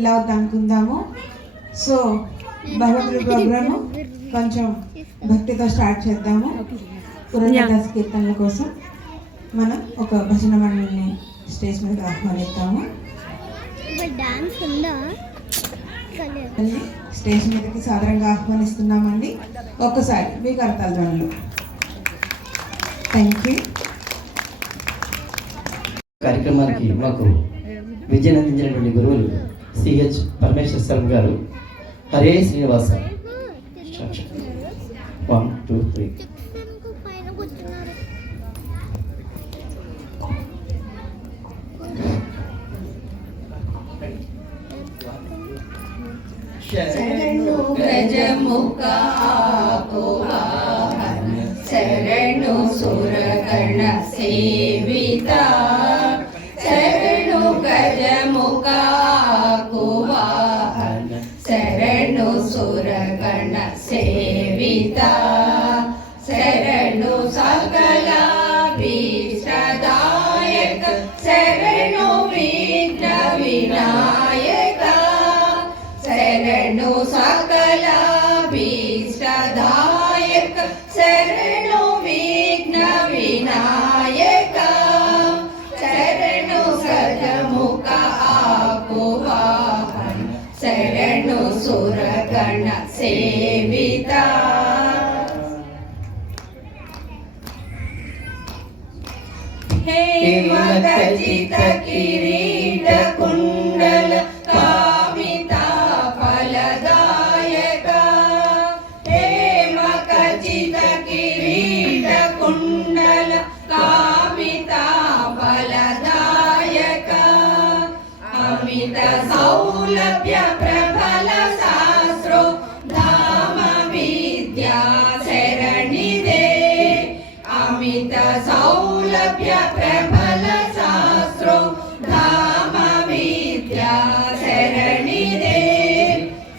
ఇలా అనుకుందాము. సో భగవంతుడి ప్రోగ్రాము కొంచెం భక్తితో స్టార్ట్ చేద్దాము. పురంధరదాస్ కీర్తనల కోసం మనం ఒక భజన మండలిని స్టేజ్ మీద ఆహ్వానిద్దాము. స్టేజ్ మీదకి సాదరంగా ఆహ్వానిస్తున్నామండి. ఒక్కసారి మీ కరతాల ధ్వనులు. Thank you. కార్యక్రమానికి మాకు విజయం అందించినటువంటి గురువులు సిహెచ్ పరమేశ్వర శర్మ గారు, హరే శ్రీనివాస. 1 2 3 శరణు గజముఖ ఆకువాహన, శరణు సురగణ సేవిత, శరణు గజముఖ ఆకువాహన, శరణు సురగణ సేవిత, శరణు సకల భీష్టదాయక, శరణు విఘ్న వినాయక, శరణు సకల భీష్టదాయక, శరణు విఘ్న వినాయక, శరణు గజముఖ ఆకువాహన, శరణు సురగణ సేవిత. హేమఖచిత కిరీట కుండల కామిత ఫలదాయక, హేమఖచిత కిరీట కుండల కామిత ఫలదాయక, అమిత సౌలభ్య ప్రబల శాస్త్రో ధామ విద్యా శరణిదే, అమిత సౌలభ్య ప్రబల శాస్త్రో ధామ విద్యా శరణిదే,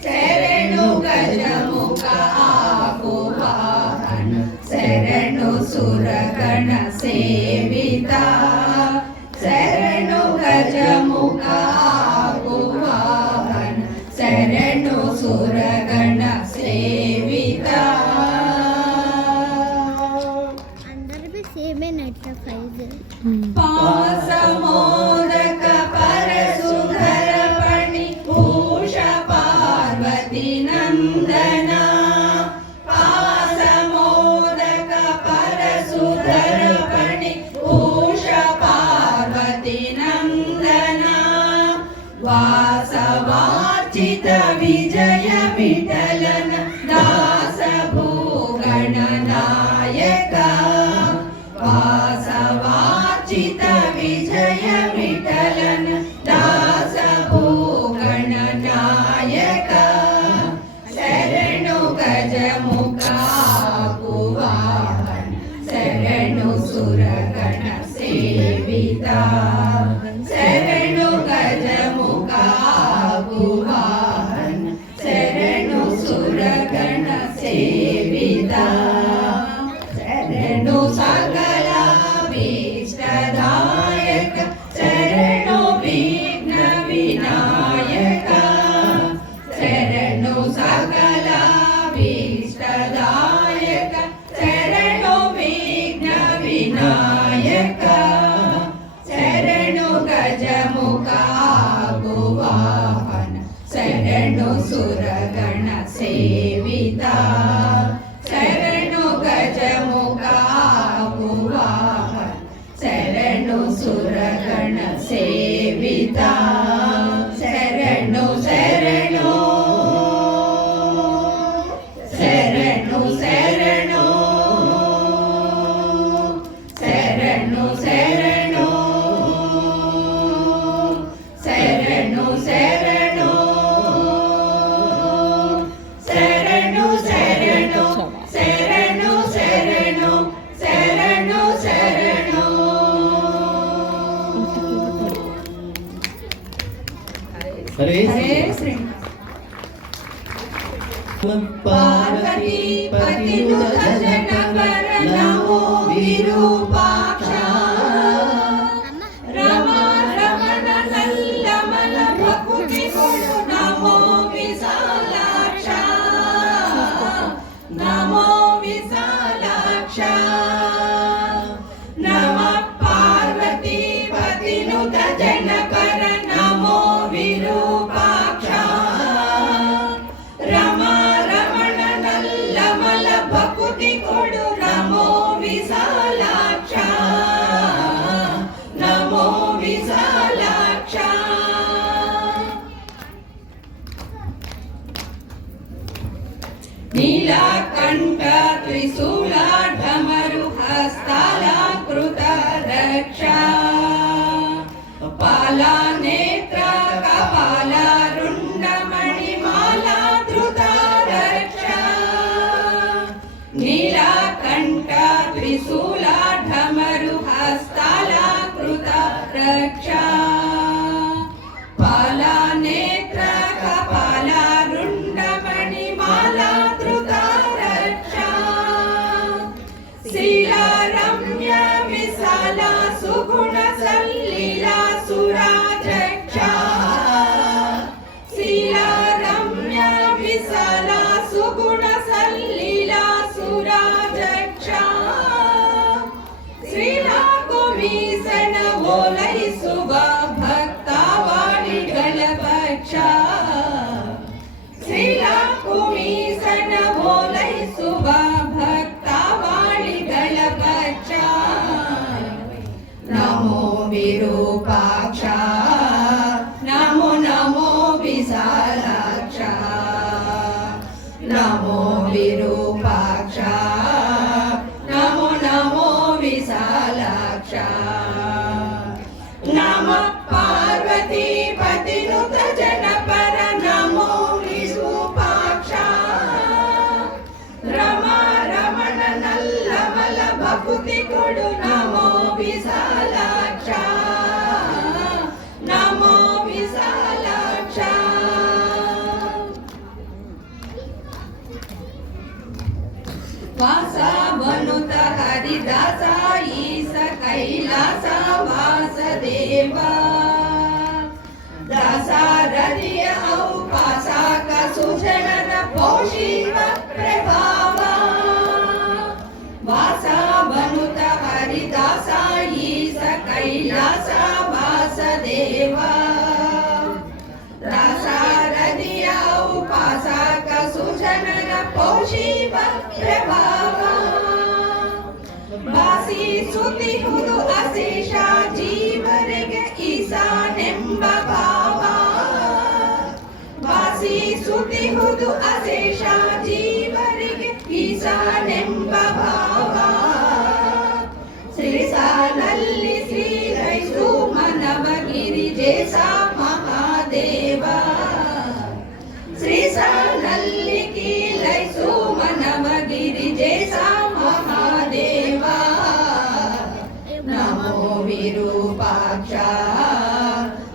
శరణు గజముఖ ఆకువాహన, శరణు సురగణ సేవిత, శరణు గజముఖ ఆకువాహన, శరణు సురగణ సేవిత. పాసమోదక పరసుధర పణి భూష పార్వతి నందన, పాసమోదక పరసుధర పణి భూష పార్వతి నందన, వాసవార్చిత విజయ విఠలన దాస భూగణ నాయక, వాసవార్చిత విజయ విఠలన దాస భూగణ నాయక, శరణు గజముఖ ఆకువాహన, శరణు సురగణ సేవిత, శరణు గజముఖ ఆకువాహన, శరణు సురగణ సేవిత, శరణు సకల భీష్టదాయక, శరణు విఘ్న వినాయక, శరణు సకల భీష్టదాయక, శరణు విఘ్న వినాయక, శరణు గజముఖ ఆకువాహన, శరణు సురగణ సేవిత, శరణు గజముఖ ఆకువాహన, శరణు సురగణ సేవిత, శరణు శరణు శరణు శరణు శరణు శరణు శరణు శరణు శరణు శరణు శరణు శరణు శరణు శరణు. హరే శ్రీ పార్వతీ పతినుత జనపర నమో విరూపాక్ష, రమా రమణ నల్లమల భకుటి కొడు నీలకంఠ త్రిశూలాఢమరు హస్తాలంకృత రక్షా పాలనేత్ర కపాలరుండమణిమాలా ధృత రక్షా నీలకంఠ త్రిశూలాఢమరు హస్తాలంకృత రక్షా పాలనేత్ర కపాలరుండమణిమాలా ధృత రక్షా శీలరమ్య విశాల సుగుణ సల్లీలా సురాజక్షా శీలరమ్య విశాల సుగుణ సల్లీలా సురాజక్షా శ్రీరాఘుమీసన ఓలై శుభ భక్తవాణిಗಳ పక్షా శ్రీరాఘుమీసన ఓలై శుభ భక్తవాణిಗಳ పక్షా నమో విరూపాక్ష నమో నమో విశాలాక్ష నమో విరూపాక్ష నమో నమో విశాలాక్ష నమ పార్వతీ పతినుత జనపర నమో విరూపాక్ష రమ రమణ నల్లమల భక్తి కొడు నమో విశాలాక్ష నమో విశాలాక్ష వాసవనుత హరిదాస ఈశ కైలాస వాసదేవా దాసారథియ ఔపాసక సుజనన పోషివ ప్రభావా వాసవనుత హరిదాస ఈశ కైలాస వాసదేవా దాసారథియ ఔపాసక సుజనన పోషివ ప్రభావా ಬಾಸಿ ಸುತಿ ಹುದು ಅಶೇಷ ಜೀವರಿಗೆ ಈಶಾನೆಂಬ ಭಾವ ಬಾಸಿ ಸುತಿ ಹುದು ಅಶೇಷ ಜೀವರಿಗೆ ಈಶಾನೆಂಬ ಭಾವ ಶ್ರೀಸಾನಲ್ಲಿ ಶ್ರೀರೈಸು ಮನವಗಿರಿ ಜೇಸ ಮಹಾದೇವ ಶ್ರೀಸಾನಲ್ಲಿ ಕೀಲೈಸು ಮನವಗಿರಿ ಜೇಸ ಮಹಾದೇವ ನಮೋ ವಿರೂಪಾಕ್ಷ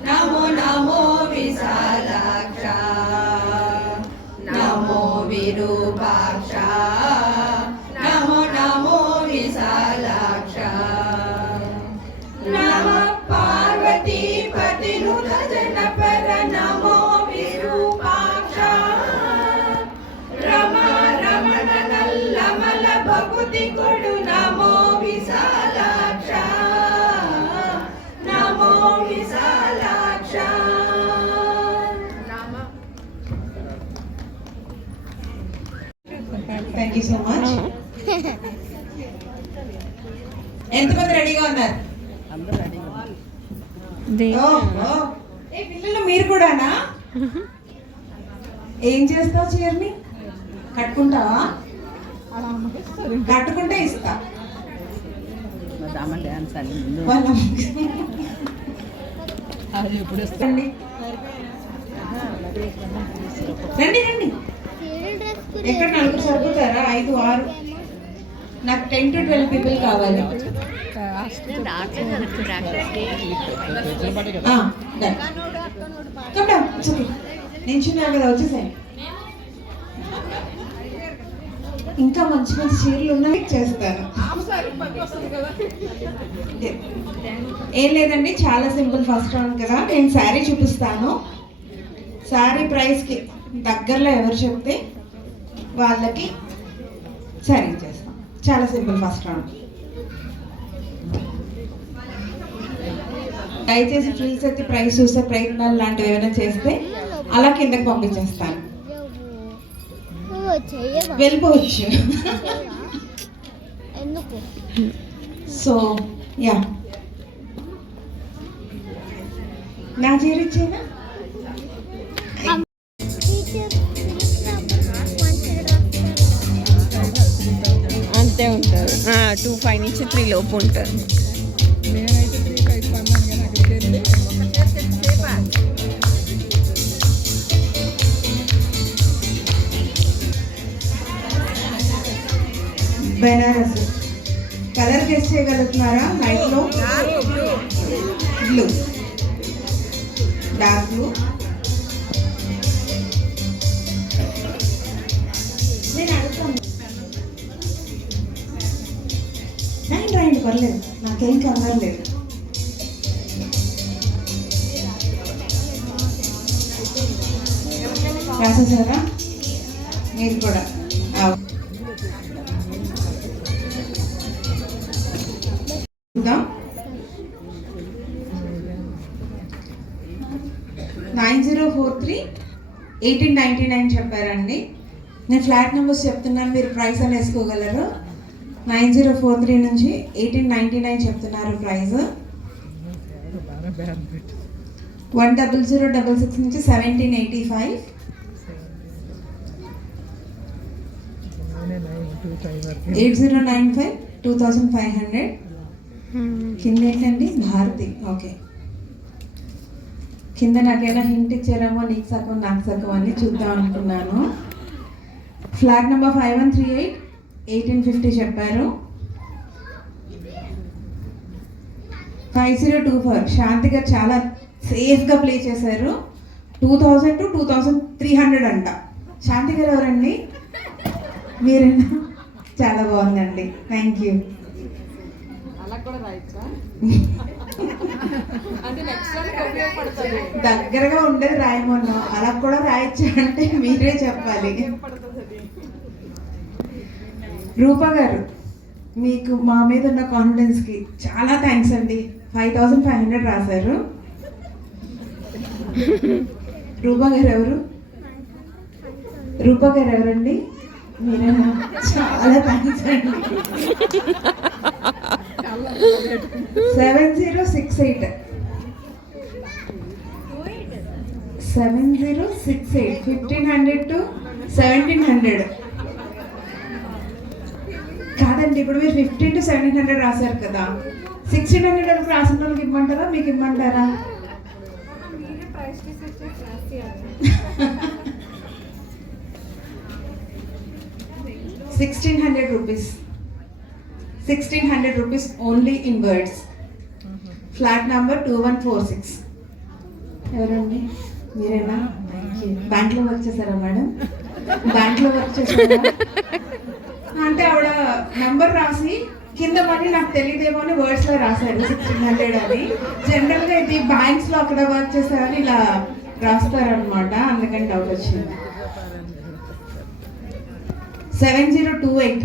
ನಮೋ ನಮೋ ವಿಶಾಲಾಕ್ಷ ನಮೋ ವಿರೂಪಾಕ್ಷ ನಮೋ ನಮೋ ವಿಶಾಲಾಕ್ಷ ನಮ ಪಾರ್ವತಿ ಪತಿನುತ ಜನಪರ ನಮೋ ವಿರೂಪಾಕ್ಷ ರಮ ರಮಣ ನಲ್ಲಮಲ ಭಕ್ತಿ ಕೊಡು ನಮೋ ವಿಶಾಲಾಕ್ಷ ನಮೋ Vishalaksha thank you so much. ఎంతమంది రెడీగా ఉన్నారు? ఏ పిల్లలు మీరు కూడానా? ఏం చేస్తావు చీరని? కట్టుకుంటావా? కట్టుకుంటే ఇస్తా. రండి రండి రండి. ఎక్కడ నలుగురు సరిపోతారా? 5, 6. నాకు 10 to 12 పీపుల్ కావాలి. నించున్నారు కదా, వచ్చేసాయి. ఇంకా మంచి మంచి చీరలు ఉన్నాయి, చేస్తాను. ఏం లేదండి, చాలా సింపుల్. ఫస్ట్ రౌండ్ కదా, నేను శారీ చూపిస్తాను. శారీ ప్రైస్కి దగ్గరలో ఎవరు చెప్తే వాళ్ళకి శారీ చేస్తాం. చాలా సింపుల్ ఫస్ట్ రౌండ్. దయచేసి ఫ్రీల్స్ అయితే ప్రైస్ చూసే ప్రయత్నాలు లాంటివి ఏమైనా చేస్తే అలా కిందకి పంపించేస్తాను. వెళ్ళిపోవచ్చు. సో యా, నా చేరిచ్చేనా? 2.5 నుంచి 3 లోపు ఉంటుంది. నేనైతే 3.5 కొన్నాను కానీ అక్కడికి వెళ్ళి బెనారస్ కలర్ గెస్ చేయగలుగుతున్నారా? లైట్లో బ్లూ, డార్క్ బ్లూ. నేను అడుగుతాను, రాయండి పర్లేదు, నాకేం కంగారు లేదు. రాసేసారా మీరు కూడా? చూద్దాం. 9043 1899 చెప్పారండి. నేను ఫ్లాట్ నెంబర్స్ చెప్తున్నాను, మీరు ప్రైస్ అని వేసుకోగలరు. 9043 నుంచి 1899 చెప్తున్నారు ప్రైస్. 10066 నుంచి 1785. 8095 2500. కింద ఏంటండి? భారతి. ఓకే, కింద నాకేమైనా హింట్ ఇచ్చారేమో, నీకు సగం నాకు సగం అని చూద్దాం అనుకున్నాను. ఫ్లాట్ నెంబర్ 5138 1850 చెప్పారు. 5024 శాంతి గారు చాలా సేఫ్గా ప్లే చేశారు. 2000 to 2300 అంట. శాంతి గారు ఎవరండి? మీరేనా? చాలా బాగుందండి, థ్యాంక్ యూ. దగ్గరగా ఉండేది రాయమన్నా, అలా కూడా రాయొచ్చు అంటే మీరే చెప్పాలి. రూపా గారు, మీకు మా మీద ఉన్న కాన్ఫిడెన్స్కి చాలా థ్యాంక్స్ అండి. 5500 రాశారు. రూపా గారు ఎవరు? రూపా గారు ఎవరండి? మీరేనా? చాలా థ్యాంక్స్ అండి. 7068 1500 to 1700 కాదండి. ఇప్పుడు మీరు 15 to 1700 రాశారు కదా, 1600 వరకు రాసిన వాళ్ళకి ఇమ్మంటారా, మీకు ఇమ్మంటారా? 1600 rupees. 1600 rupees only in words. Flat number 2146. ఎవరండి? మీరేనా? బ్యాంక్లో వర్క్ చేశారా మేడం? బ్యాంక్లో వర్క్ చేశారా? అంటే ఆవిడ నెంబర్ రాసి కింద మనీ నాకు తెలియదేమో అని వర్డ్స్లో రాశారు 1600 అని. జనరల్గా ఇది బ్యాంక్స్లో అక్కడ వర్క్ చేశారని ఇలా రాస్తారనమాట, అందుకని డౌట్ వచ్చింది. 7028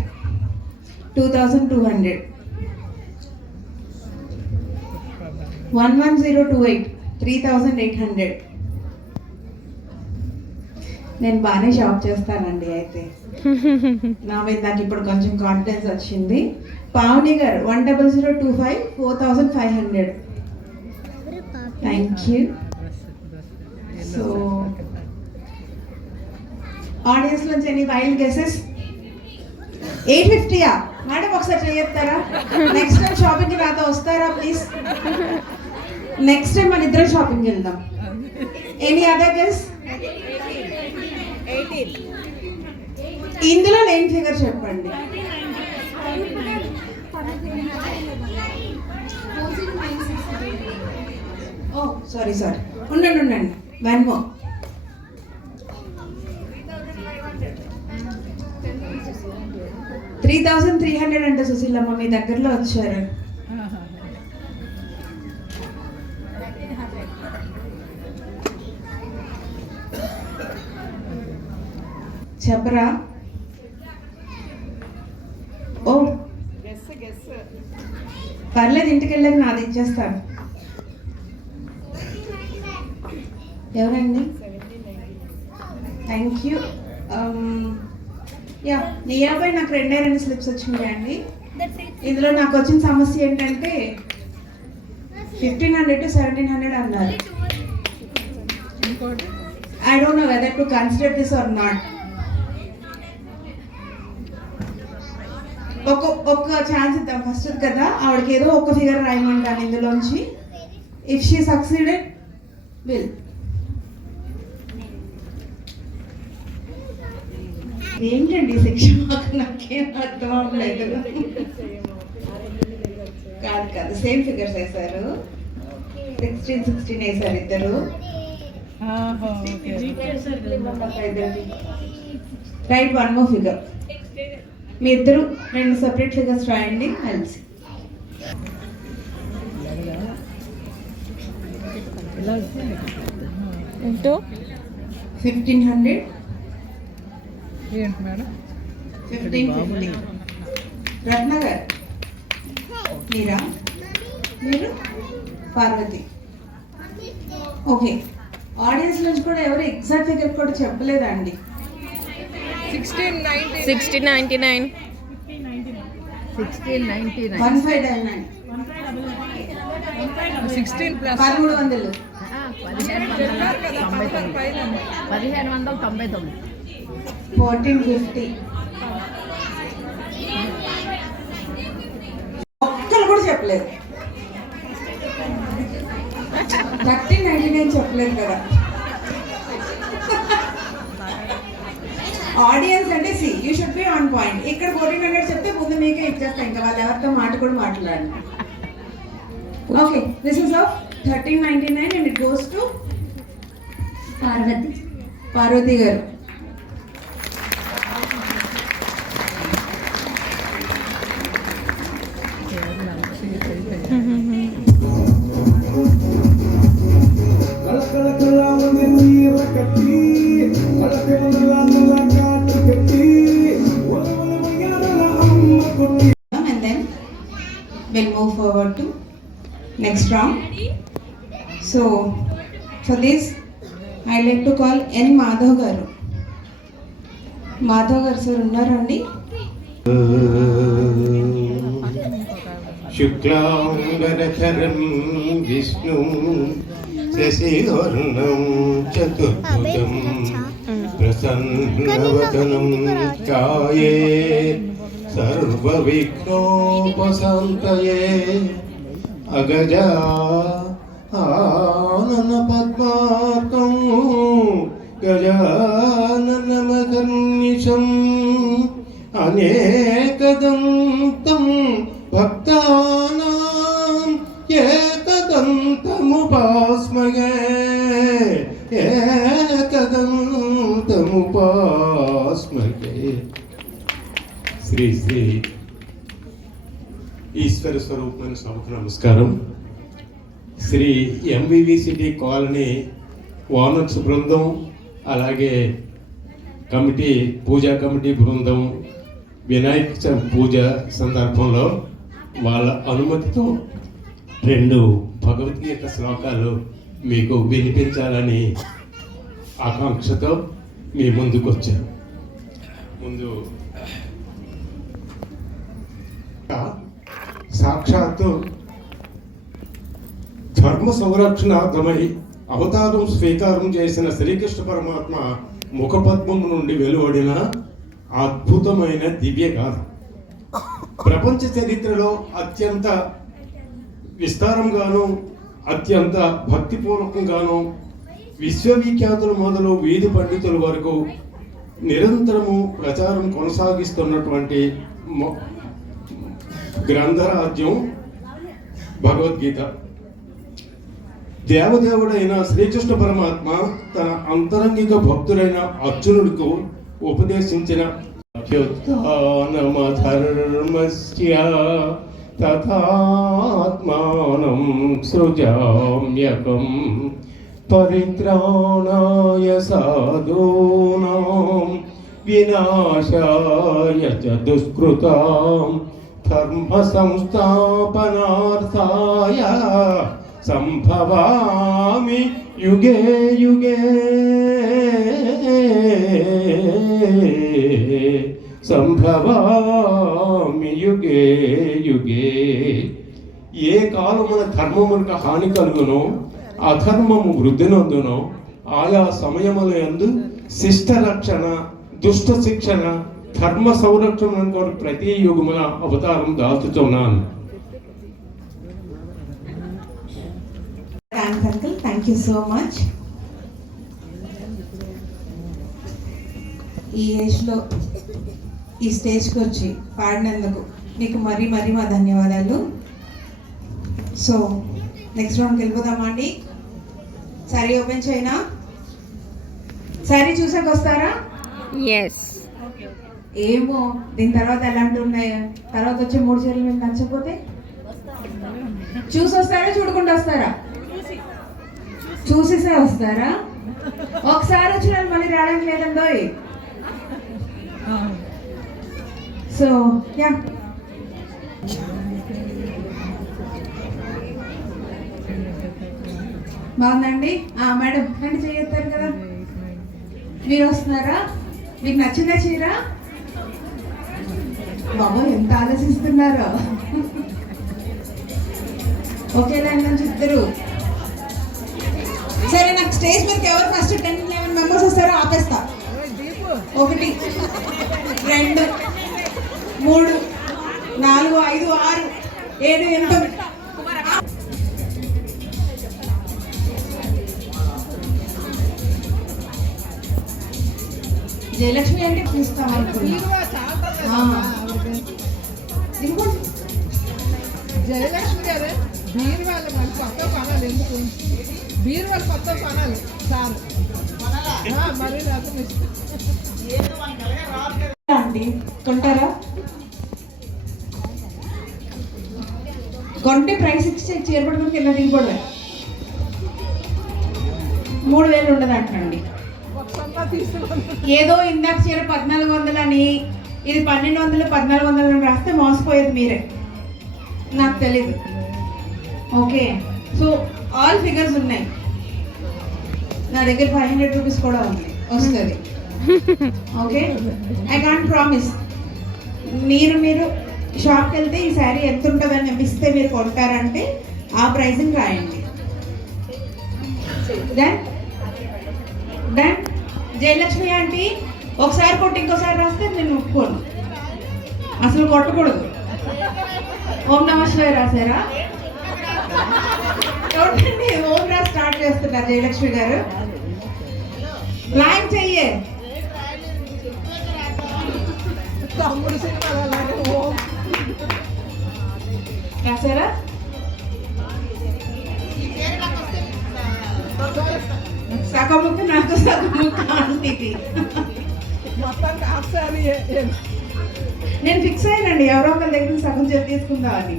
2200. 11028 3800. నేను బాగానే షాప్ చేస్తానండి అయితే. నా మీద నాకు ఇప్పుడు కొంచెం కాన్ఫిడెన్స్ వచ్చింది. పావని గారు 10025 4500. Thank you. సో ఆడియన్స్ నుంచి ఎనీ వైల్డ్ గెసెస్? 850యా మేడం? ఒకసారి చేయొస్తారా? నెక్స్ట్ టైం షాపింగ్కి నాతో వస్తారా ప్లీజ్? నెక్స్ట్ టైం మన ఇద్దరం షాపింగ్కి వెళ్దాం. Any other guess? ఇందులో లేని ఫిగర్ చెప్పండి. ఓ సారీ ఉండండి 1 more. 3300 అంటే సుశీలమ్మ మీ దగ్గరలో వచ్చారు. చెప్పరా? ఓ పర్లేదు, ఇంటికి వెళ్ళాక నాది ఇచ్చేస్తాను. ఎవరండి? Thank you. యా, నియాపై నాకు 2 స్లిప్స్ వచ్చినాయండి. ఇందులో నాకు వచ్చిన సమస్య ఏంటంటే 1500 to 1700 అన్నారు. I don't know whether to consider this or not. ఒక్క ఛాన్స్ ఇద్దాం ఫస్ట్ కదా, ఆవిడకి ఏదో ఒక ఫిగర్ రాయమంటాను ఇందులోంచి. If she succeeded will. ఏంటండి శిక్ష మాకు, నాకేం అర్థం అవ్వలేదు. కాదు సేమ్ ఫిగర్స్ వేశారు, 16 వేశారు ఇద్దరు. Right, one more figure. మీ ఇద్దరు 2 సెపరేట్ ఫిగర్స్ రాయండి కలిసి. ఇంటూ 1500. ఏంటి మేడం? 1550. రత్న గారు మీరా? మీరు పార్వతి. ఓకే, ఆడియన్స్ నుంచి కూడా ఎవరు ఎగ్జాక్ట్ ఫిగర్ కూడా చెప్పలేదా అండి? 1699. 1699. 1699. 1599. 16 ప్లస్ 1300. 1599. 1450. ఒక్కరు కూడా చెప్పలేదు. 1399 చెప్పలేదు కదా. ఆడియన్స్ అంటే see you should be on point. ఇక్కడ 1400 చెప్తే ముందు మీకే ఇచ్చేస్తా, ఇంకా వాళ్ళు ఎవరితో మాట కూడా మాట్లాడండి. Okay, this is of 1399 and it goes to Parvati గారు. And then we'll move forward to next round. So for this I like to call N. Madhav garu. Madhav garu sir unnaranడి? శుక్లాంబరధరం విష్ణు శశివర్ణం చతుర్భుజం ప్రసన్నవదనం ఛాయే సర్వవిఘ్నోపశాంతయే అగజా ఆనన పద్మార్కం గజాననమగర్నిశం అనేకదంతం భక్తానాం ఏకదంతముపాస్మగే ఏకదంతముపాస్మగే. శ్రీ శ్రీ ఈశ్వర స్వరూపమైన సభకు నమస్కారం. శ్రీ ఎంవివి సిటీ కాలనీ వానర్స్ బృందం, అలాగే కమిటీ, పూజా కమిటీ బృందం వినాయక పూజ సందర్భంలో వాళ్ళ అనుమతితో 2 భగవద్గీత శ్లోకాలు మీకు వినిపించాలని ఆకాంక్షతో మీ ముందుకు వచ్చాను. ముందు సాక్షాత్తు ధర్మ సంరక్షణార్థమై అవతారం స్వీకారం చేసిన శ్రీకృష్ణ పరమాత్మ ముఖపద్మం నుండి వెలువడిన అద్భుతమైన దివ్య గాథ. ప్రపంచ చరిత్రలో అత్యంత విస్తారంగాను, అత్యంత భక్తిపూర్వకంగాను విశ్వవిఖ్యాతులు మొదలు వీధి పండితుల వరకు నిరంతరము ప్రచారం కొనసాగిస్తున్నటువంటి గ్రంథరాజ్యం భగవద్గీత. దేవదేవుడైన శ్రీకృష్ణ పరమాత్మ తన అంతరంగిక భక్తుడైన అర్జునుడికి ఉపదేశించిన అభ్యుత్థానమధర్మస్య తథాత్మానం సృజామ్యకం పరిత్రాణాయ సాధూనాం వినాశాయ చ దుష్కృతాం ధర్మ సంస్థాపనార్థాయ సంభవామి యుగే యుగే సంభవామి యుగే యుగే. ఏ కాలమున ధర్మమునకు హాని కలుగునో, అధర్మము వృద్ధి నొందునో, ఆయా సమయముల యందు శిష్ట రక్షణ, దుష్ట శిక్షణ, ధర్మ సంరక్షణ కొరకు ప్రతి యుగమున అవతారం దాచుతున్నాను. Thanks uncle, thank you so much. ఈ ఏజ్లో ఈ స్టేజ్కి వచ్చి పాడినందుకు మీకు మరీ మరీ మా ధన్యవాదాలు. సో నెక్స్ట్ రౌండ్కి వెళ్ళిపోదామా అండి? సారీ ఓపెన్ చేయనా? సారీ చూసాక వస్తారా? ఎస్. ఏమో దీని తర్వాత ఎలాంటి ఉన్నాయో, తర్వాత వచ్చే 3 చీరలు మీకు నచ్చకపోతే చూసి వస్తారా చూడకుండా వస్తారా? చూసేసే వస్తారా? ఒకసారి వచ్చిన మళ్ళీ రావడానికి లేదండోయ్. సో యా, బాగుందండి. మేడం రండి, చేయొత్తారు కదా. మీరు వస్తున్నారా? మీకు నచ్చిందా చీర? బాబా ఎంత ఆలోచిస్తున్నారో. ఒకే లైన్ నుంచి ఇద్దరు. సరే, నాకు స్టేజ్ మీదకి ఎవరు ఫస్ట్ 10-11 మెంబర్స్ వస్తారో ఆపేస్తా. 1 2 3 4 5 6 7 8 జయలక్ష్మి అంటే చూస్తాం అనుకున్నా. జయలక్ష్మి గారే బీరువాళ్ళు మళ్ళీ కొత్త కొనాలి. ఎందుకు బీరువాళ్ళు కొత్త కొనాలి చాలు. మరి అండి కొంటారా? కొంటే ప్రైస్ ఇచ్చి చేరబడుకుని కింద దిగిపోవడమే. 3000 ఉండదు అంటండి. ఏదో ఇందాక చీర 1400 అని, ఇది 1200 1400 అని రాస్తే మోసపోయేది మీరే, నాకు తెలీదు. ఓకే, సో ఆల్ ఫిగర్స్ ఉన్నాయి. నా దగ్గర 500 రూపీస్ కూడా ఉంది, వస్తుంది. Okay, I can't promise. మీరు షాప్కి వెళ్తే ఈ శారీ ఎంత ఉంటుందని అనిపిస్తే మీరు కొంటారంటే ఆ ప్రైసింగ్ రాయండి. Done done. జయలక్ష్మి ఆంటీ ఒకసారి కొట్టి ఇంకోసారి రాస్తే నేను ఒప్పుకోను, అసలు కొట్టకూడదు. ఓం నమ శివాయ రాశారా? చూడండి, ఓం రా స్టార్ట్ చేస్తున్నారు జయలక్ష్మి గారు. ప్లాన్ చెయ్యే. తమ్ముడు సినిమా రాశారా? సగం ముక్క నాకు, సగం ముక్క ఆంటీకి. మొత్తానికి హాఫ్ సారీ. నేను ఫిక్స్ అయ్యానండి, ఎవరో ఒకరి దగ్గర సగం చేతి తీసుకుందామని.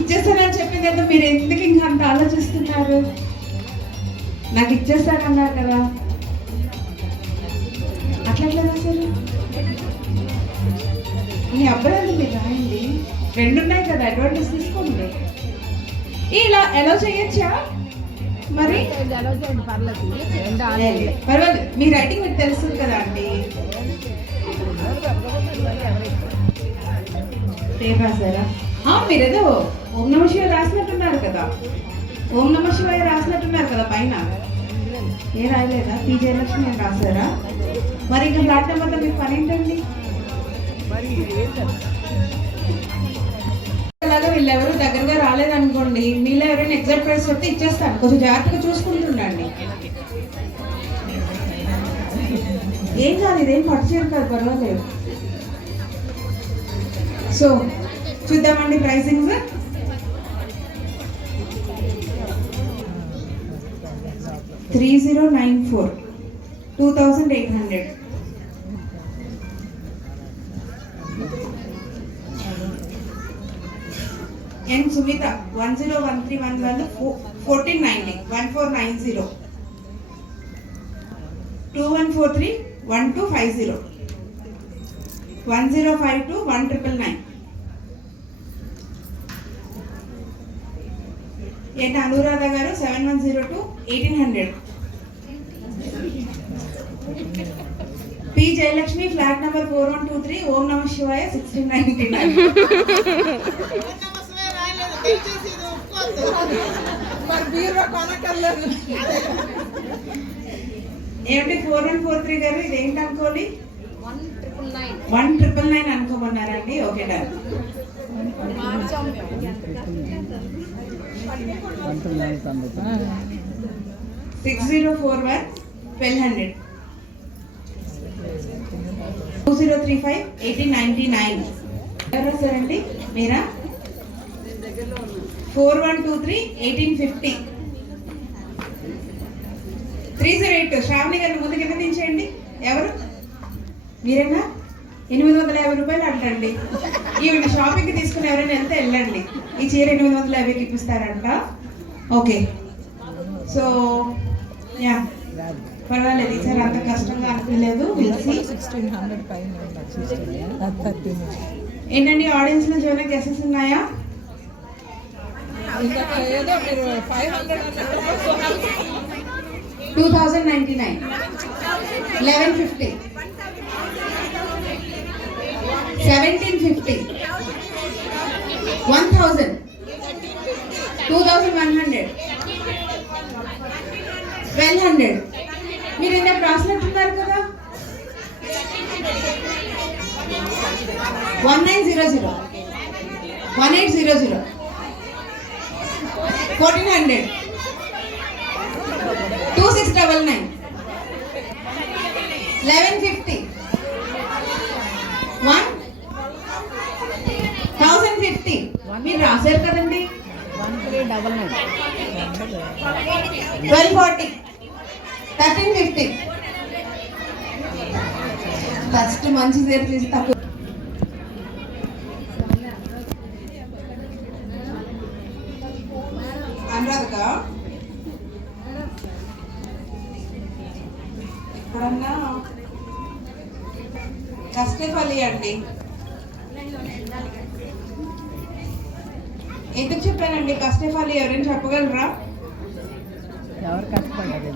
ఇచ్చేస్తానని చెప్పింది కదా, మీరు ఎందుకు ఇంకా అంత ఆలోచిస్తున్నారు? నాకు ఇచ్చేస్తానన్నారు కదా, అట్లా రాశారు. మీ అబ్బాయి మీరు రాయండి, 2 ఉన్నాయి కదా, అడ్వాంటేజ్ తీసుకోండి. ఇలా ఎలా చేయొచ్చా మరి? పర్వాలేదు, మీ రైటింగ్ మీకు తెలుస్తుంది కదా అండి. ఏం రాశారా? మీరేదో ఓం నమ శివాయ రాసినట్టున్నారు కదా, ఓం నమ శివాయ రాసినట్టున్నారు కదా పైన. ఏ రాయలేదా? పి జయలక్ష్మి అని రాశారా? మరి ఇంకా ఫ్లాట్ నెంబర్లో మీకు పని ఏంటండి? అలాగే వీళ్ళెవరు దగ్గరగా రాలేదనుకోండి, మీలో ఎవరైనా ఎగ్జాక్ట్ ప్రైస్ చెప్తే ఇచ్చేస్తాను. కొంచెం జాగ్రత్తగా చూసుకుంటుండండి. ఏం కాదు, ఇదేం పట్టు చేయరు కాదు, పర్వాలేదు. సో చూద్దామండి pricing. $3094, 2800. N Sumita 10131 1490 1490 2143 1250 1052 1999. N Anuradha garu 7102 1800. P Jayalakshmi flat number 4123 Om Namah Shivaya 1699. మరి బీరువా కొనక్కర్లేదు. ఏమిటి 4143 గారు ఇది ఏంటి అనుకోవాలి? 1999 అనుకోమన్నారండి. Okay done. 6041 1200 2035 1899 ఎవరు సారండి మీరా? 4123 1850 308 శ్రావణి గారిని ముందు కింద దించేయండి. ఎవరు మీరేనా? 850 రూపాయలు అంటండి. ఈవిడ షాపింగ్కి తీసుకుని ఎవరైనా వెళ్తే వెళ్ళండి. ఈ చీర 850కి ఇప్పిస్తారంట. ఓకే సో యా పర్వాలేదు, ఈసారి అంత కష్టంగా అనిపించలేదు. 1600 పైన ఏంటండి ఆడియన్స్ లో ఏమైనా గెసెస్ ఉన్నాయా? ఇంకా ఏదో మీరు 500 2099 1150 1750 1000 2100 1200 మీరు ఇందాక రాసినట్టున్నారు కదా. 1900 1800 1400 2699 1150 1050 మీరు రాశారు కదండి. 1240 1350 ఫస్ట్ మంచి సేపు తీసి తక్కువ. అనురాధక ఎప్పుడన్నా కష్టఫలి అండి. ఎందుకు చెప్పానండి కష్టఫలి? ఎవరైనా చెప్పగలరా? ఎవరు కష్టపడ్డారు?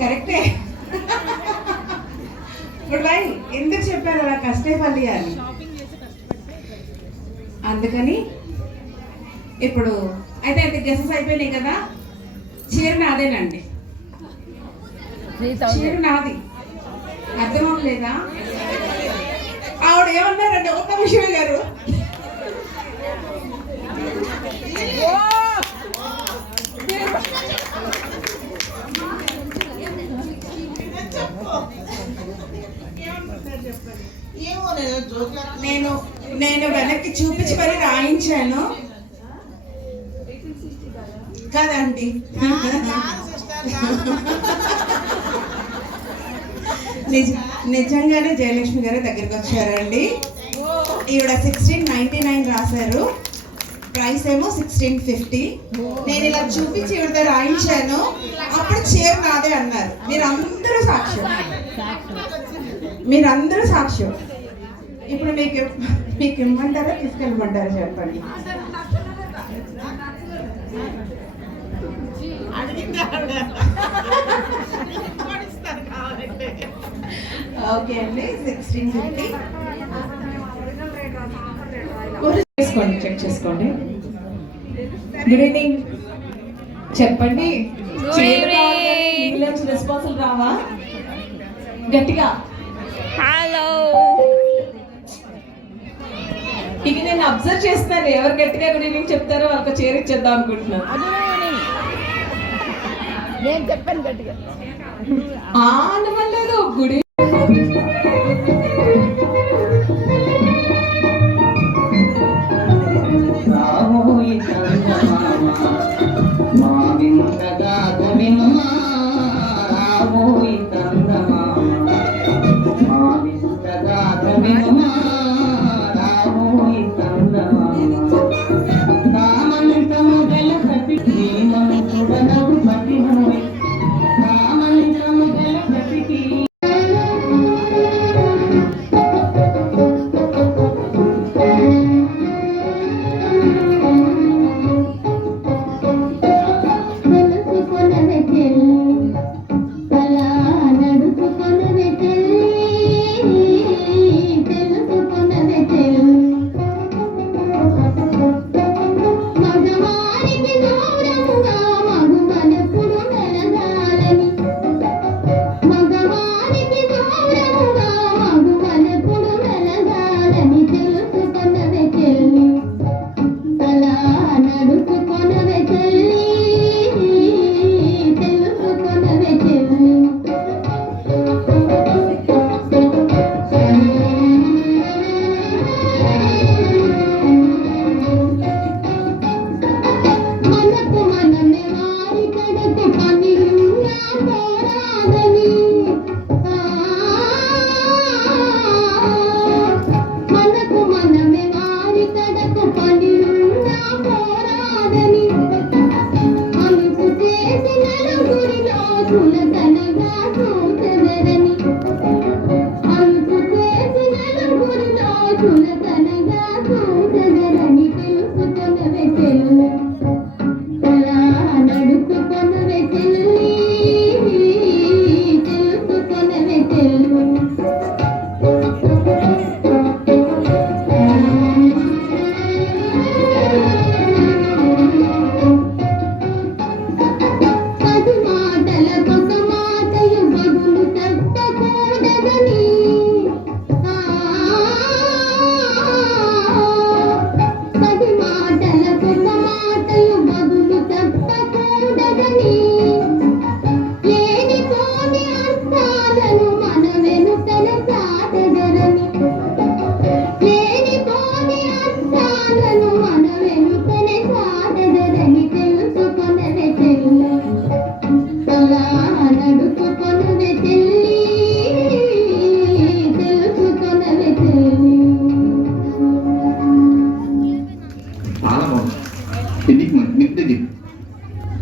కరెక్టే. ఇప్పుడు బాయ్ ఎందుకు చెప్పారు అలా కష్టఫలి అని? అందుకని ఇప్పుడు అయితే గెసెస్ అయిపోయినాయి కదా. చీర నాదేనండి, చీర నాది. అర్థం అవ్వలేదా? ఆవిడ ఏమన్నారండి ఒక విషయం గారు, నేను వెనక్కి చూపించి మరి రాయించాను కదండి. నిజంగానే జయలక్ష్మి గారి దగ్గరికి వచ్చారండి. ఈవిడ 1699 రాశారు, ప్రైస్ ఏమో 1650. నేను ఇలా చూపించి ఈవిడ రాయించాను, అప్పుడు చీర నాదే అన్నారు. మీరందరూ సాక్ష్యం. ఇప్పుడు మీకు ఇమ్మంటారా తీసుకెళ్ళమంటారా చెప్పండి. ఓకే అండి 1650 చెక్ చేసుకోండి. గుడ్ ఈవినింగ్ చెప్పండి. రెస్పాన్సిబుల్ రావా గట్టిగా? హలో ఇక నేను అబ్జర్వ్ చేస్తాను, ఎవరు గట్టిగా గుడ్ ఈవినింగ్ చెప్తారో వాళ్ళకి చీర ఇచ్చేద్దాం అనుకుంటున్నాను. నేను చెప్పాను గట్టిగా అనమలేదు. గుడి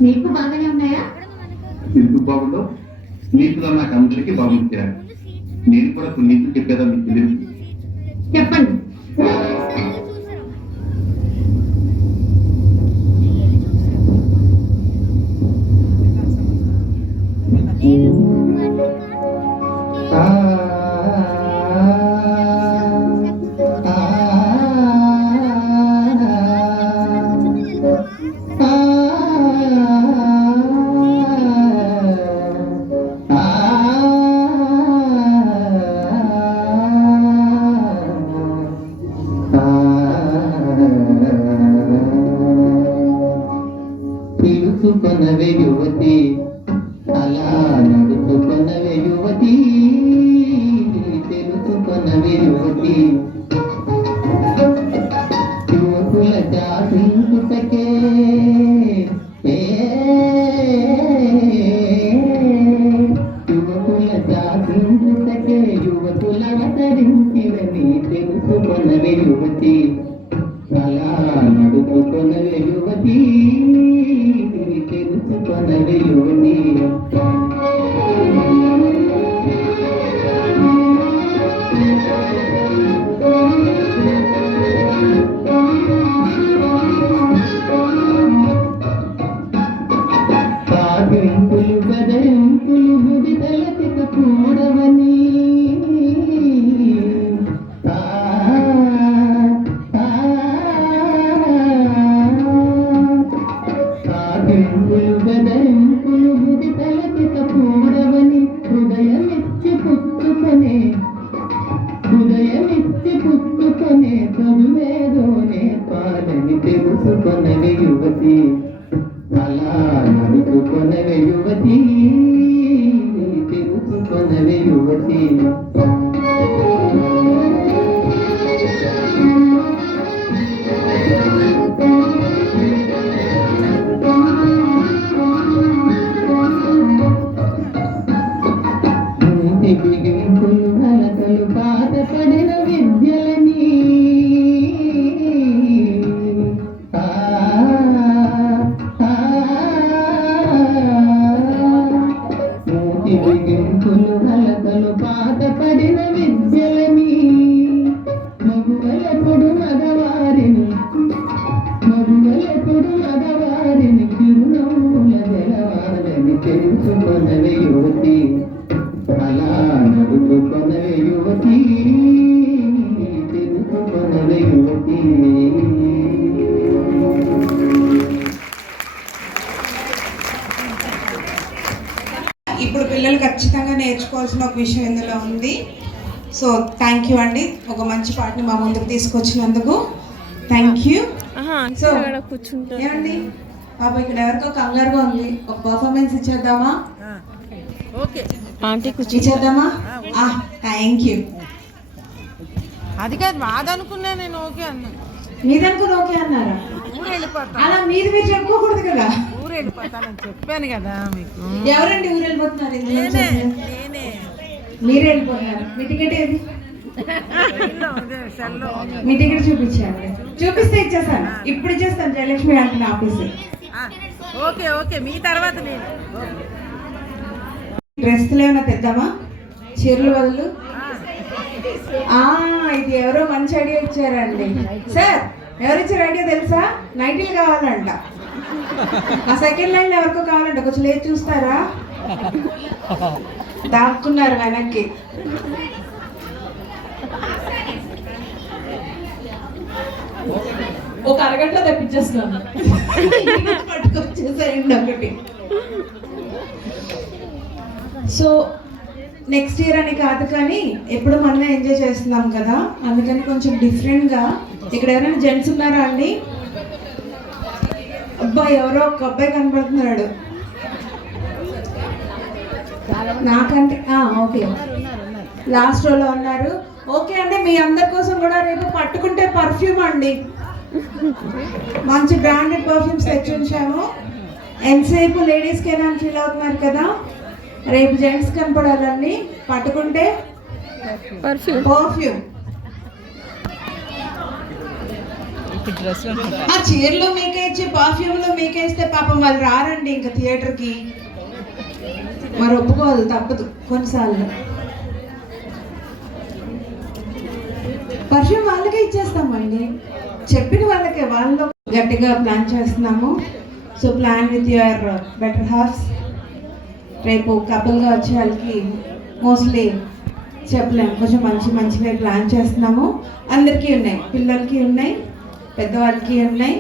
నీకు బాగానే ఉన్నాయా? ఎందుకు బాగుండవు? నీతులు నాకు అందరికీ బాగుంటారు. నేను కూడా కొన్ని నీతులు చెప్పేదా మీకు తెలియదు. చెప్పండి. పిలుచుకొనవే యువతి, అలా నడుచుకొనవే యువతి, తెలుసుకొనవే యువతి. యువకుల జాతించుటకే యువకుల జాతించుటకే యువకుల అవతరించిరని తెలుసుకొనవే యువతి, అలా నడుచుకొనవే యువతి, తెలుసుకొనవే యువతి. సాధింపులు గదరింపులు గుడి తలకిక కూడవని సాధింపులు గదరింపులు గుడి తలకిక కూడవని హృదయమిచ్చి పుచ్చుకొనే చదువేదోనే పాలని తెలుసుకొనవే యువతి, అలా నడుచుకొనవే యువతి, తెలుసుకొనవే యువతి. బిగింపులు నలకలు బాధపడిన విద్యలని బిగింపులు నలకలు బాధపడిన విద్యలని మగువలెప్పుడు మగవారిని చిరునవ్వుల జలవాలని తెలుసుకొనవే యువతి, అలా నడుచుకొనవే యువతి, తెలుసుకొనవే యువతి. ఇప్పుడు పిల్లలు ఖచ్చితంగా నేర్చుకోవాల్సిన ఒక విషయం ఇందులో ఉంది. సో థ్యాంక్ యూ అండి, ఒక మంచి పాటని మా ముందుకు తీసుకొచ్చినందుకు థ్యాంక్ యూ. సో కూర్చుంటా ఏమండి బాబు, ఇక్కడ ఎవరికో కంగారుగా ఉంది, ఒక పర్ఫార్మెన్స్ ఇచ్చేద్దామా? ఆంటీ ఇచ్చేద్దామా? Thank you. అది కాదు మాదనుకున్నా నేను ఓకే అన్నా. మీదనుకుని ఓకే అన్నారా? ఊరు వెళ్ళిపోతా, అలా మీరు చెప్పుకోకూడదు కదా. ఊరు వెళ్ళిపోతానని చెప్పాను కదా మీకు. ఎవరండి ఊరు వెళ్ళిపోతున్నారు? నేనే మీరే వెళ్ళిపోతున్నారు. మీ టికెట్ ఏది? సెల్లో మీ టికెట్ చూపించండి. చూపిస్తే ఇచ్చేస్తాను, ఇప్పుడు ఇచ్చేస్తాను. జయలక్ష్మి అంటున్న ఆఫీస్. ఓకే ఓకే, మీ తర్వాత నేను డ్రెస్సులు ఏమైనా తెద్దామా? చీరలు బదులు ఇది ఎవరో మంచి ఐడియా ఇచ్చారండి. సార్ ఎవరు ఇచ్చారు ఐడియా తెలుసా? నైటీలు కావాలంట. ఆ సెకండ్ లైన్ ఎవరికో కావాలంట, కొంచెం లేదు చూస్తారా? దాక్కున్నారు వెనక్కి. ఒక అరగంటలో తెప్పించేస్తున్నాను, పట్టుకొచ్చేసేయండి ఒకటి. సో నెక్స్ట్ ఇయర్ అని కాదు కానీ ఎప్పుడు మనమే ఎంజాయ్ చేస్తున్నాం కదా, అందుకని కొంచెం డిఫరెంట్గా. ఇక్కడ ఎవరైనా జెంట్స్ ఉన్నారా అండి? అబ్బాయి ఎవరో ఒక అబ్బాయి కనపడుతున్నాడు నాకంటే. ఓకే, లాస్ట్ రోలో ఉన్నారు. ఓకే అండి, మీ అందరి కోసం కూడా రేపు పట్టుకుంటే పర్ఫ్యూమ్ అండి, మంచి బ్రాండెడ్ పర్ఫ్యూమ్స్ తెచ్చి ఉంచాము. ఎంతసేపు లేడీస్కేనా అని ఫీల్ అవుతున్నారు కదా, రేపు జెంట్స్ కనపడాలండి. పట్టుకుంటే పర్ఫ్యూమ్. ఆ చీరలో మీకేసి పర్ఫ్యూమ్లో మీకేస్తే పాపం వాళ్ళు రారండి ఇంకా థియేటర్కి. మరి ఒప్పుకోవాలి, తప్పదు కొన్నిసార్లు. పర్ఫ్యూమ్ వాళ్ళకే ఇచ్చేస్తామండి, చెప్పిన వాళ్ళకే. వాళ్ళు గట్టిగా ప్లాన్ చేస్తున్నాము. So plan with your better halves. రేపు కపుల్గా వచ్చే వాళ్ళకి మోస్ట్లీ చెప్పలేము, కొంచెం మంచివే ప్లాన్ చేస్తున్నాము. అందరికీ ఉన్నాయి, పిల్లలకి ఉన్నాయి, పెద్దవాళ్ళకి ఉన్నాయి,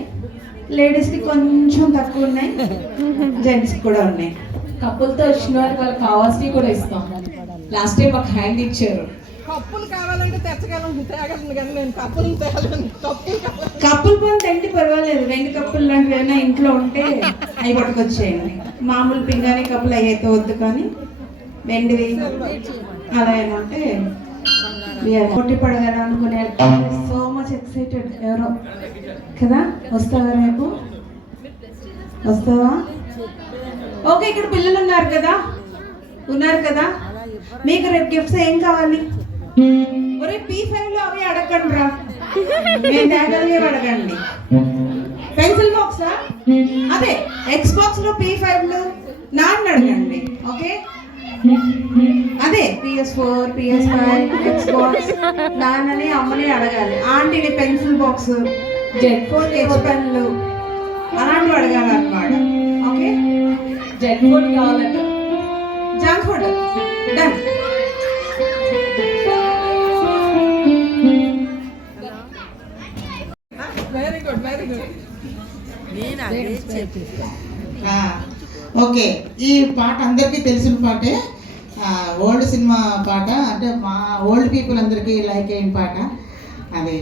లేడీస్కి కొంచెం తక్కువ ఉన్నాయి, జెంట్స్కి కూడా ఉన్నాయి. కప్పులతో వచ్చిన వారికి వాళ్ళకి కావాల్సినవి కూడా ఇస్తాం. లాస్ట్ టైం మాకు హ్యాండ్ ఇచ్చారు. కప్పులు కావాలంటే తేగలను కానీ నేను కప్పులు తేగలను. కప్పులు పని తెండి పర్వాలేదు, వెండి కప్పులు లాంటివి ఏమైనా ఇంట్లో ఉంటే అవి పట్టుకొచ్చేయండి. మామూలు పింగాణి కప్పులు అవి అయితే వద్దు, కానీ వెండివి అలా ఏమైనా ఉంటే పోటీ పడగల అనుకునే. So much excited. ఎవరో కదా, వస్తావా రేపు? వస్తావా? ఓకే, ఇక్కడ పిల్లలు ఉన్నారు కదా, మీకు రేపు గిఫ్ట్స్ ఏం కావాలి? ఒరే P5 లో అవి అడగండి రా, నేను తేగలిగే అడగండి. పెన్సిల్ బాక్సా? అదే Xbox లో P5 లో నాన్న అడగండి. ఓకే, అదే PS4, PS5, Xbox నాన్నని అమ్మని అడగాలి. ఆంటీని పెన్సిల్ బాక్స్, Z4 H పెన్లు అలాంటివి అడగాలన్నమాట. ఓకే, జెట్ కావాలంట. Junk food done. Very good, very good. Okay, ఈ పాట అందరికీ తెలిసిన పాటే, ఓల్డ్ సినిమా పాట, అంటే మా ఓల్డ్ పీపుల్ అందరికీ లైక్ అయిన పాట. అది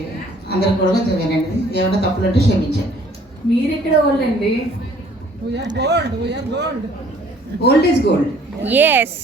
అందరికి కూడా కొంచెం వినండి, ఏమైనా తప్పులు అంటే క్షమించండి. మీరు ఎక్కడ వాళ్ళండి? Old is gold. Yes.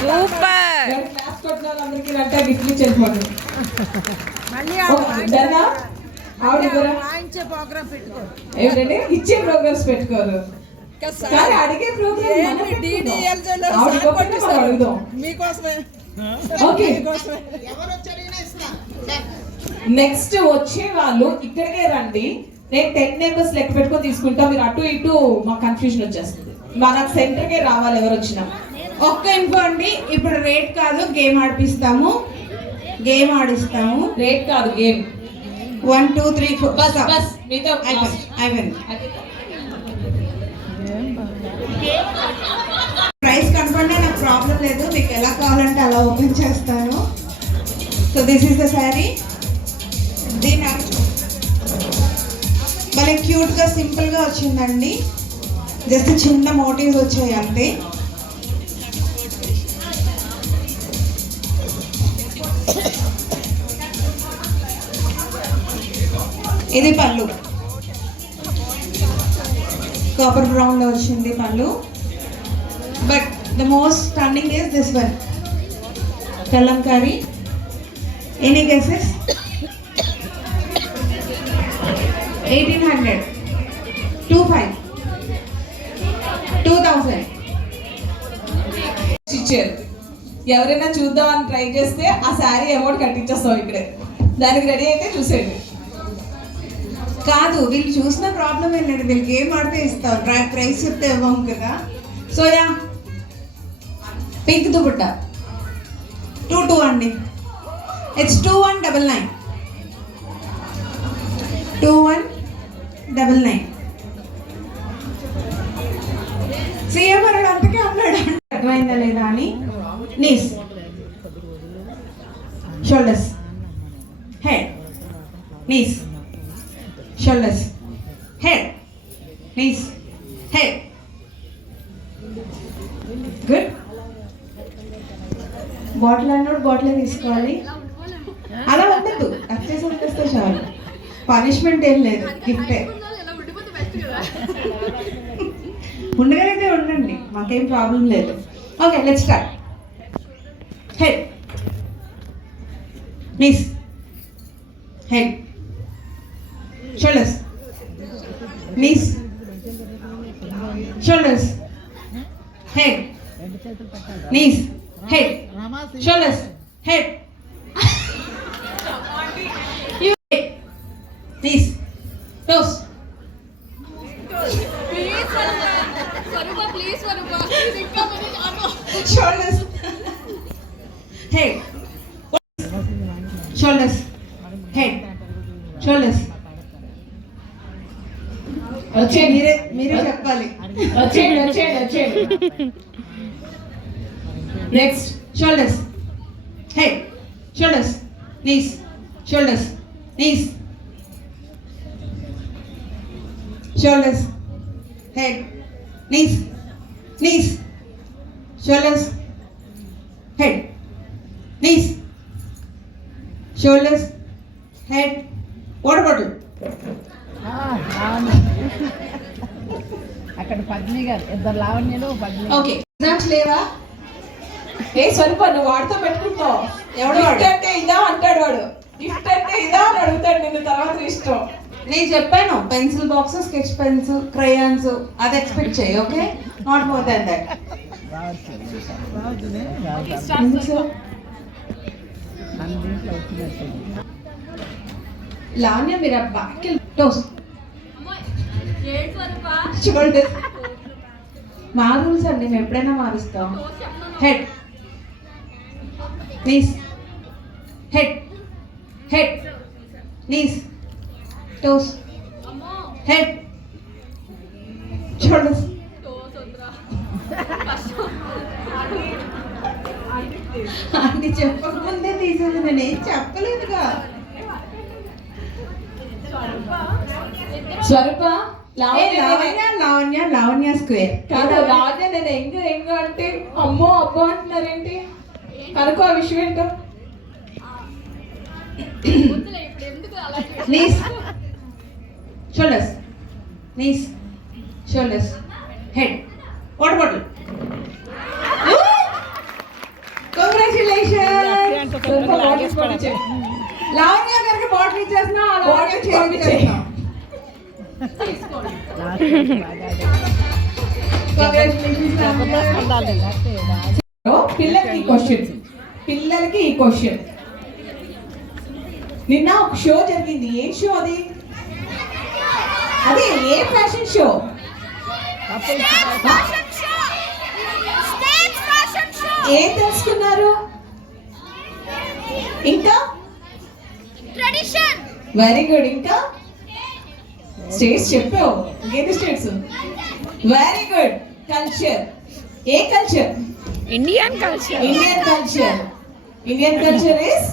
Super. Class కొట్టిన వాళ్ళందరికీ అంటే గిఫ్ట్లు ఇచ్చేసుకోండి. మళ్ళీ డన్నా? ఆవిడ కూడా వాయించే ప్రోగ్రామ్ పెట్టుకో. ఏమిటంటే ఇచ్చే ప్రోగ్రామ్స్ పెట్టుకోరు కానీ అడిగే ప్రోగ్రామ్ అడుగుదాం. మీకోసమే ఓకే నెక్స్ట్ వచ్చే వాళ్ళు ఇక్కడికే రండి. నేను 10 నెంబర్స్ లెక్క పెట్టుకొని తీసుకుంటా. మీరు అటు ఇటు మాకు కన్ఫ్యూజన్ వచ్చేస్తుంది. మనకు సెంటర్కే రావాలి ఎవరు వచ్చినా. ఒక్క ఇన్ఫో అండి, ఇప్పుడు రేట్ కాదు గేమ్ ఆడిపిస్తాము, గేమ్ ఆడిస్తాము. రేట్ కాదు గేమ్. 1 2 3 4 బస్ బస్ మీతో అయిపోయింది. ప్రైస్ కనపడినా నాకు ప్రాబ్లం లేదు, మీకు ఎలా కావాలంటే అలా ఓపెన్ చేస్తాను. So this is the sari. దీని భలే క్యూట్గా సింపుల్గా వచ్చిందండి. జస్ట్ చిన్న మోటివ్స్ వచ్చాయి అంతే. ఇది పళ్ళు, కాపర్ బ్రౌన్ లో వచ్చింది పళ్ళు. But the most stunning is this one, Kalamkari. Any guesses? 1800, 25, 2000. ఇచ్చారు. ఎవరైనా చూద్దామని ట్రై చేస్తే ఆ శారీ అమౌంట్ కట్టించేస్తాం ఇక్కడే. దానికి రెడీ అయితే చూసేయండి. కాదు, వీళ్ళు చూసిన ప్రాబ్లం ఏం లేదు, వీళ్ళకి ఏం ఆడితే ఇస్తాం, ప్రైస్ చెప్తే ఇవ్వము కదా. సో యా, పింక్ దుపట్ట 22 అండి. ఇట్స్ 2199, 2199. సీఎం అన్నాడు అంతకే అన్నాడు. అర్థమైందా లేదా అని. Knees, shoulders, head, knees, shoulders, head, knees, head. Good. Bottle అన్నాడు, బాటిల్ తీసుకోవాలి. అలా వద్దద్దు, అచ్చేసి వదిలేస్తే చాలు. పనిష్మెంట్ ఏం లేదు, గిఫ్టే. ఉండగలిగితే ఉండండి, మాకేం ప్రాబ్లం లేదు. Okay, let's start. Head, knees, head, shoulders, knees, shoulders, head, knees, head, shoulders, head, knees, toes, shoulders, head, shoulders, head, shoulders. వచ్చేయండి, మీరే చెప్పాలి. వచ్చేయండి. Next shoulders, head, shoulders, knees, shoulders, knees, shoulders, head, knees, knees, shoulders, head, knees, shoulders, head. Water bottle. అక్కడ పద్మి గారు, ఇద్దరు లావణ్యలు, పద్మి. Okay, exams లేవా? ఏ స్వరూప, నువ్వు వాడితో పెట్టుకుంటావు. ఎవడు వాడు? గిఫ్ట్ అంటే ఇదా అంటాడు వాడు. గిఫ్ట్ అంటే ఇదా అని అడుగుతాడు నిన్ను. తర్వాత ఇష్టం. నేను చెప్పాను, pencil box, sketch pens, crayons, అది ఎక్స్పెక్ట్ చేయి. Okay, not more than that. Lavanya, మీరు బ్యాక్ టోస్ చూడండి, మా రూల్స్ అండి, మేము ఎప్పుడైనా మారుస్తాం. Head knees, head head knees, toes, head. చూడండి, అది చెప్పకముందే తీసేది, నేనేం చెప్పలేదుగా. స్వరూప లావణ్య లావణ్య లావణ్య స్క్వేర్ కాదు రాజా, నేను ఎంగ అంటే అమ్మో అబ్బో అంటున్నారేంటి? కనుకో ఆ విషయం ఏంటో. Knees, shoulders, knees, shoulders, head, water bottle. Congratulation. Lavanya గారికి బాటిల్ ఇచ్చేస్తున్నా, బాటిల్ చేయించేస్తాం. పిల్లలకి ఈ క్వశ్చన్. నిన్న ఒక షో జరిగింది. ఏ షో అది? అదే ఏ ఫ్యాషన్ షో? ఏం తెలుసుకున్నారు? ఇంకా వెరీ గుడ్. ఇంకా స్టేట్స్ చెప్పావు, ఇంకేంటి states? Very good. Culture, A culture? Indian culture. Indian culture. Indian culture is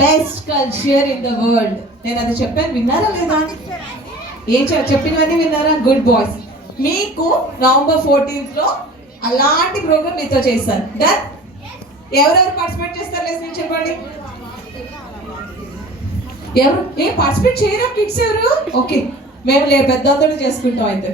best culture in the world. నేను అది చెప్పాను, విన్నారా లేదా? ఏం చెప్పినవన్నీ విన్నారా? Good boys. మీకు నవంబర్ 14th లో అలాంటి ప్రోగ్రామ్ మీతో చేస్తారు. డన్. ఎవరెవరు పార్టిసిపేట్ చేస్తారు? లేసి చెప్పండి. ఎవరు ఏం పార్టిసిపేట్ చేయరా? కిడ్స్ ఎవరు? ఓకే, మేము పెద్దలతో చేసుకుంటాం అయితే.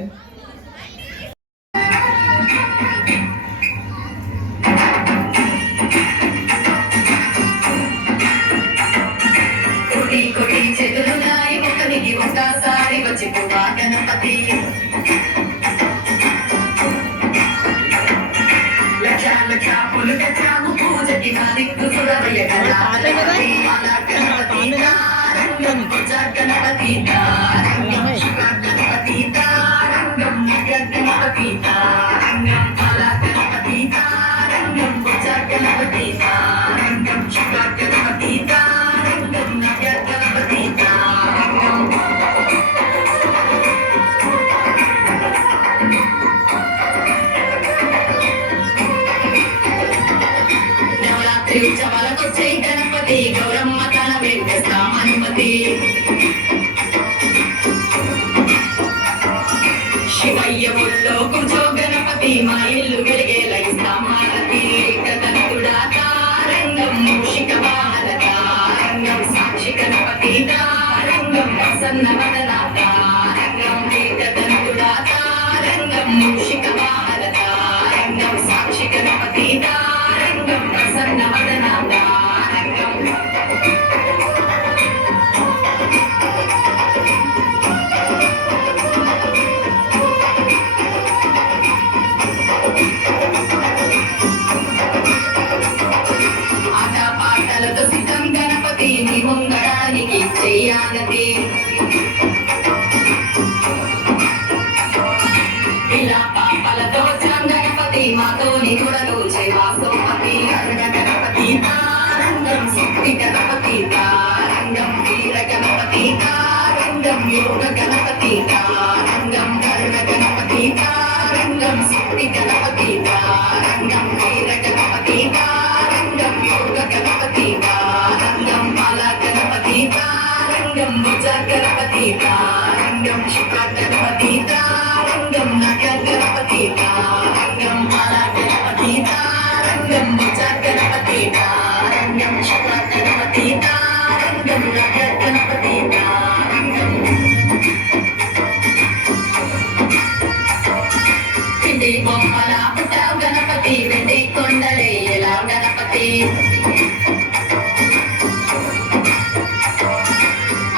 గణపతి గౌరమ్మ తన వెంకస్తాం అనుమతి. శివయ్య ఒళ్ళో కూర్చో గణపతి, మా ఇల్లు వెలిగేలా ఇస్తాం హారతి. గణతుడా తారంగం మూషిక వాహన తారంగం, సాక్షి గణపతి తారంగం, ప్రసన్న వదన తారంగం. గణతుడా తారంగం మూషిక వాహన తారంగం, సాక్షి గణపతి తారంగం, ప్రసన్న వదన తారంగం. ఆటపాటలతో సిద్ధం గణపతి, నీ ముంగడానికి చెయ్యాలది. ఇలా పాపలతో గణపతి, మాతో నిగుడలు చేవాసోపతి. అర్గ గణపతి తారంగం, శక్తి గణపతి తారంగం, వీర గణపతి తారంగం, యోగ గణపతి తారంగం. అర్గ గణపతి తారంగం, శక్తి గణపతి తారంగం, వీర గణపతి తారంగం, యోగ గణపతి తారంగం. బాల గణపతి తారంగం, భుజ గణపతి తారంగం, శుక్ర గణపతి తారంగం, నగ గణపతి తారంగం. బాల గణపతి తారంగం, భుజ గణపతి తారంగం, శుక్ర గణపతి తారంగం, నగ గణపతి తారంగం. పిండి బొమ్మల పుట్ట గణపతి, వెండి కొండలే ఎలా గణపతి.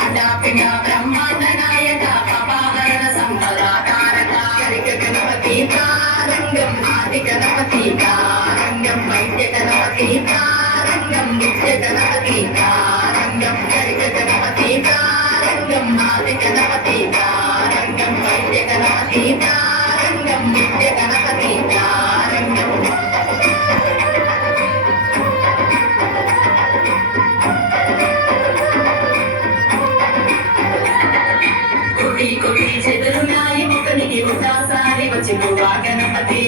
అండాపిండ బ్రహ్మాండ నాయక, పాపాహరణ సంపదాకారక. కరిక గణపతి తారంగం, ఆది గణపతి తారంగం, వైద్య గణపతి తారంగం, నిత్య గణపతి తారంగం. కరిక గణపతి తారంగం, ఆది గణపతి తారంగం. కోటి కోటి చెదురున్నాయి ఒకనికి ఒకసారి వచ్చి పువ్వా గణపతి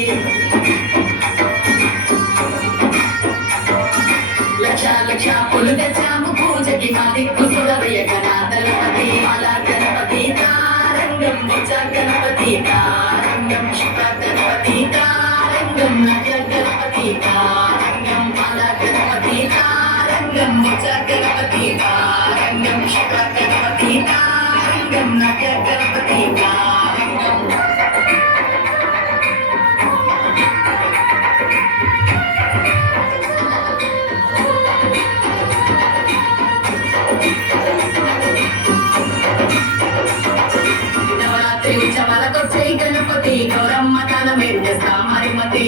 లక్ష లక్ష పూలు తెచ్చాము పూజకి మా దిక్కు సురవయ్య గణాధలపతి అలా గణపతి తారంగం ముచ్చ గణపతి తారంగం శివ గణపతి తారంగం నగ గణపతి తారంగం అలా గణపతి తారంగం ముచ్చ గణపతి తారంగం శివ గణపతి తారంగం నగ గణపతి తారంగం నవరాత్రి ఉత్సవాలకొచ్చే గణపతి గౌరమ్మ తన మెరుగేస్తా మరిమతి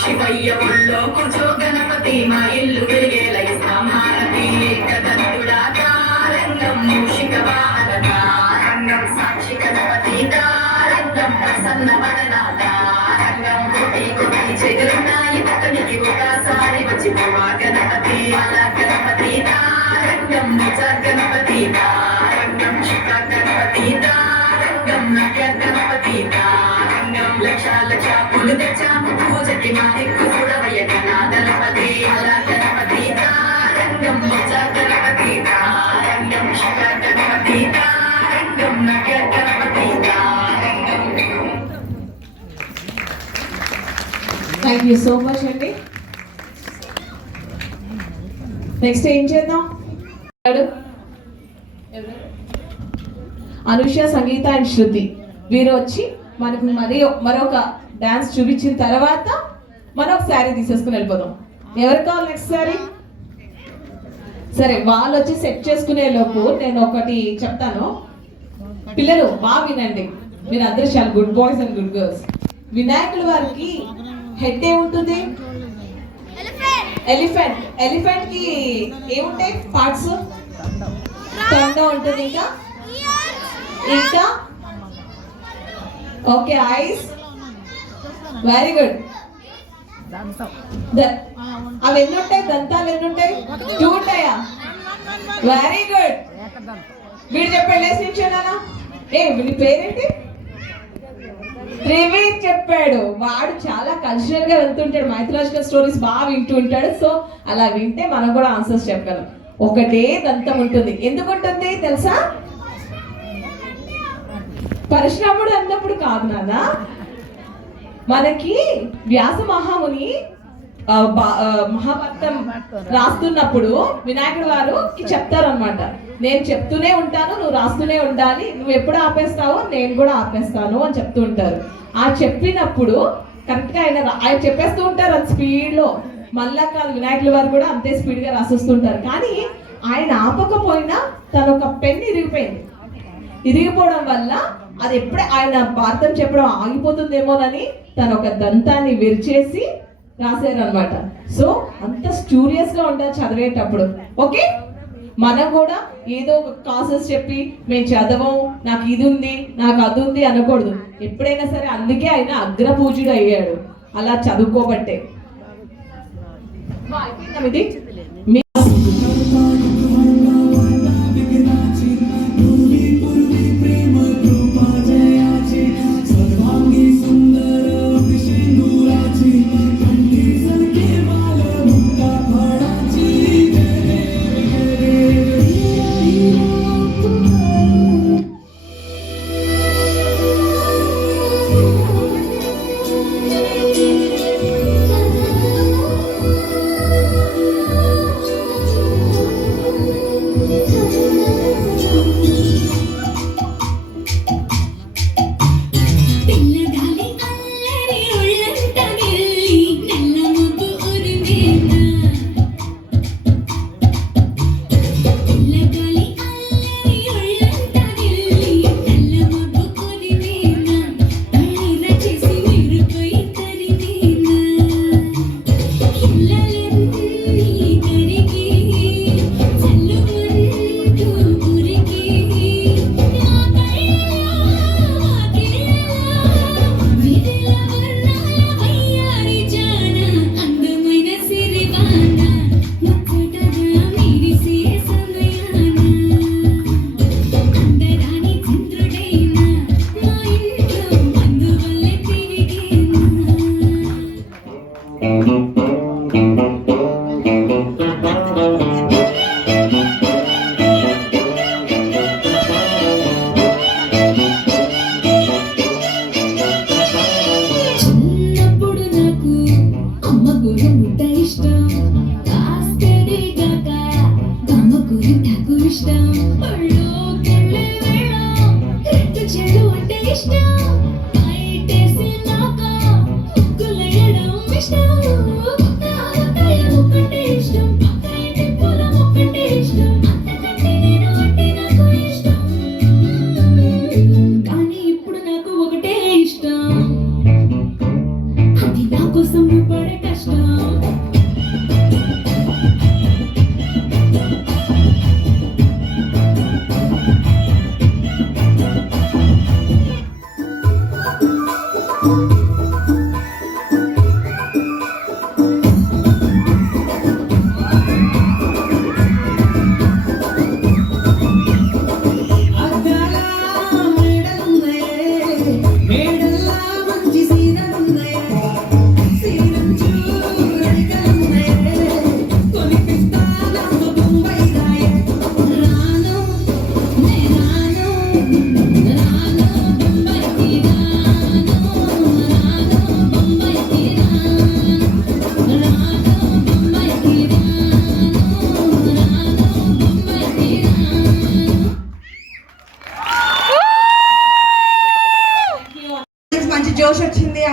శివయ్య ఒళ్ళో కూర్చో గణపతి మా ఇల్లు వెలిగేలా ఇస్తాం హారతి ఏకదంతుడా తారంగం మూషిక వాహన తారంగం సాక్షి గణపతి తారంగం ప్రసన్న వదన తారంగం కోటి కోటి చెదురున్నాయి ఒకనికి ఒకసారి వచ్చి పువ్వా గణపతి అలా గణపతి తారంగం నిజ గణపతి తారంగం శివ గణపతి తారంగం నగ గణపతి తారంగం లక్ష లక్ష పూలు తెచ్చాము పూజకి మా దిక్కు చూడవయ్య గణాధలపతి అలా గణపతి తారంగం నిజ గణపతి తారంగం శివ గణపతి తారంగం నగ గణపతి తారంగం. థ్యాంక్ యూ సో మచ్ అండి. నెక్స్ట్ ఏం చేద్దాం? అనుష, సంగీత అండ్ శృతి వీరు వచ్చి మనకు మరొక డాన్స్ చూపించిన తర్వాత మనం ఒక శారీ తీసేసుకుని వెళ్ళిపోదాం. ఎవరు కావాలి నెక్స్ట్ శారీ? సరే, వాళ్ళు వచ్చి సెట్ చేసుకునే లోపు నేను ఒకటి చెప్తాను. పిల్లలు బాగా వినండి, మీరు అందరూ చాలా good boys and good girls. వినాయకుల వారికి హెడ్ ఏముంటుంది? ఎలిఫెంట్. ఎలిఫెంట్ కి ఏముంటాయి పార్ట్స్? తొండ ఉంటుంది, ఇంకా ఓకే, ఐస్. Very good. అవి ఎన్ని ఉంటాయి? దంతాలు ఎన్ని ఉంటాయి? 2 ఉంటాయా? Very good. వీడు చెప్పండి, లేచి నిల్చోనా? వీడి పేరేంటి? త్రివేద్ చెప్పాడు. వాడు చాలా కల్చరల్ గా వెళ్తుంటాడు, మైథలాజికల్ స్టోరీస్ బాగా వింటూ ఉంటాడు. సో అలా వింటే మనం కూడా ఆన్సర్స్ చెప్పగలం. ఒకటే దంతం ఉంటుంది. ఎందుకు ఉంటుంది తెలుసా? పరశురాముడు అన్నప్పుడు కాదు నాన్న, మనకి వ్యాస మహాముని మహాభారతం రాస్తున్నప్పుడు వినాయకుడు వారు చెప్తారు అనమాట, నేను చెప్తూనే ఉంటాను, నువ్వు రాస్తూనే ఉండాలి, నువ్వు ఎప్పుడు ఆపేస్తావో నేను కూడా ఆపేస్తాను అని చెప్తూ ఉంటారు. ఆ చెప్పినప్పుడు కరెక్ట్ గా ఆయన చెప్పేస్తూ ఉంటారు అది స్పీడ్ లో. మళ్ళా కాదు, వినాయకుల వారు కూడా అంతే స్పీడ్ గా రాసేస్తుంటారు. కానీ ఆయన ఆపకపోయినా తను ఒక పెన్ ఇరిగిపోయింది. ఇరిగిపోవడం వల్ల అది ఎప్పుడే ఆయన భారతం చెప్పడం ఆగిపోతుందేమోనని తను ఒక దంతాన్ని విరిచేసి రాశారు అనమాట. సో అంత స్టూరియస్ గా ఉండాలి చదివేటప్పుడు. ఓకే, మనం కూడా ఏదో ఒక కాసెస్ చెప్పి మేము చదవం, నాకు ఇది ఉంది, నాకు అది ఉంది అనకూడదు. ఎప్పుడైనా సరే, అందుకే ఆయన అగ్ర పూజుడు అయ్యాడు, అలా చదువుకోబట్టే. ఇది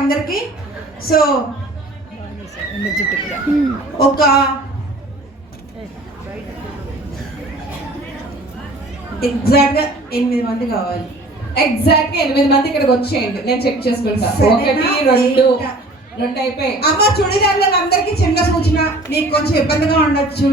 అందరికీ. సో ఒక ఎగ్జాక్ట్గా 8 మంది కావాలి. ఎగ్జాక్ట్ గా 8 మంది ఇక్కడికి వచ్చేయండి, నేను చెక్ చేసుకుంటా. సరేనా? 1 2 అయిపోయి. అమ్మ చుడిదారులకు అందరికీ చిన్న సూచన, మీకు కొంచెం ఇబ్బందిగా ఉండొచ్చు.